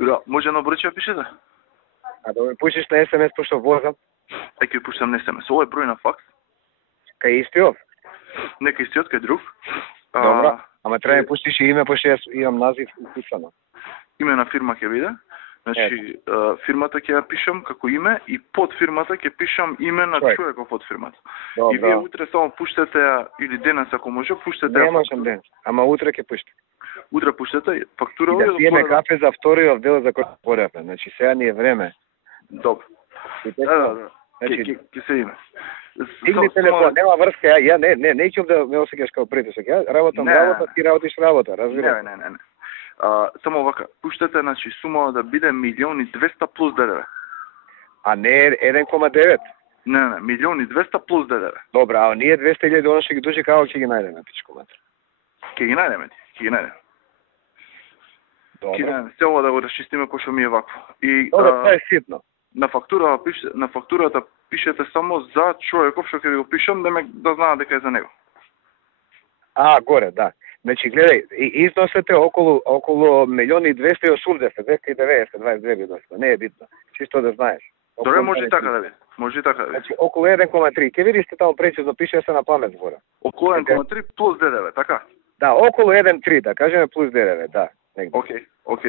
Да, може на број пишете? А да ми пушиш на SMS пошто возам? Ќе ви пуштам на SMS. Овој број на факс. Кај истиот? Нека истиот кај друг. Добро. Ама треба да ми пуштиш и име, пошто јас имам назив уписано. Име на фирма ќе биде. Значи, фирмата ќе ја пишам како име и под фирмата ќе пишам име на човекот од фирмата. Добро. И вие утре само пуштете ја, или денес ако може, пуштете ја. Не можам денес, ама утре ќе пуштам. Утре пуштете фактура. И да пиеме кафе за вториот дел за кој поревме. Значи, сега ни е време. Добро. Да. Ќе се име. Стигни телефон, нема врска, ја не ќе да ме осеќаш како притисок. Ја работам работа, ти работиш работа, разбираш? Не. Само вака, пуштете, значи, сума да биде 1.200.000 плюс ДДВ. А не 1,9? Не, 1.200.000 плюс ДДВ. Добра, а ние 200.000 оно што ги дужи, како ќе ги најдеме, пичко матер? Ќе ги најдеме. Добро. Цело да го расчистиме пошто ми е вакво. И добро, тоа е ситно. На фактурата пишете само за човеков што ќе ви го пишам да знаат дека е за него. Горе, да. Значи, гледај, износете околу 1.280.000, 290, 22 би доста. Не е битно. Чисто да знаеш. Добре, може и така да биде. Значи, околу 1,3. Ке видиш таму прецизно, пише се на памет збора. Околу 1,3 плюс ДДВ, така? Да, околу 1,3, да кажеме плюс ДДВ, да. Окей.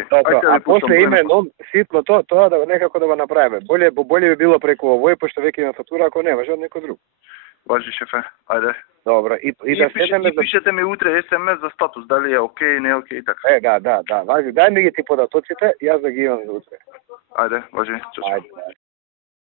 Добро, а после имено, ситно тоа да некако да го направиме. Боле би било преку овој, пошто веќе има фактура, ако не, може од некој друг. Важи, шефе, ајде. Добро, и да седнеме... И пишете ми утре SMS за статус, дали е окей, не е окей, така. Да, важи. Дај ми ги ти податоците, јас да ги имам за утре. Ајде, важи. Ајде.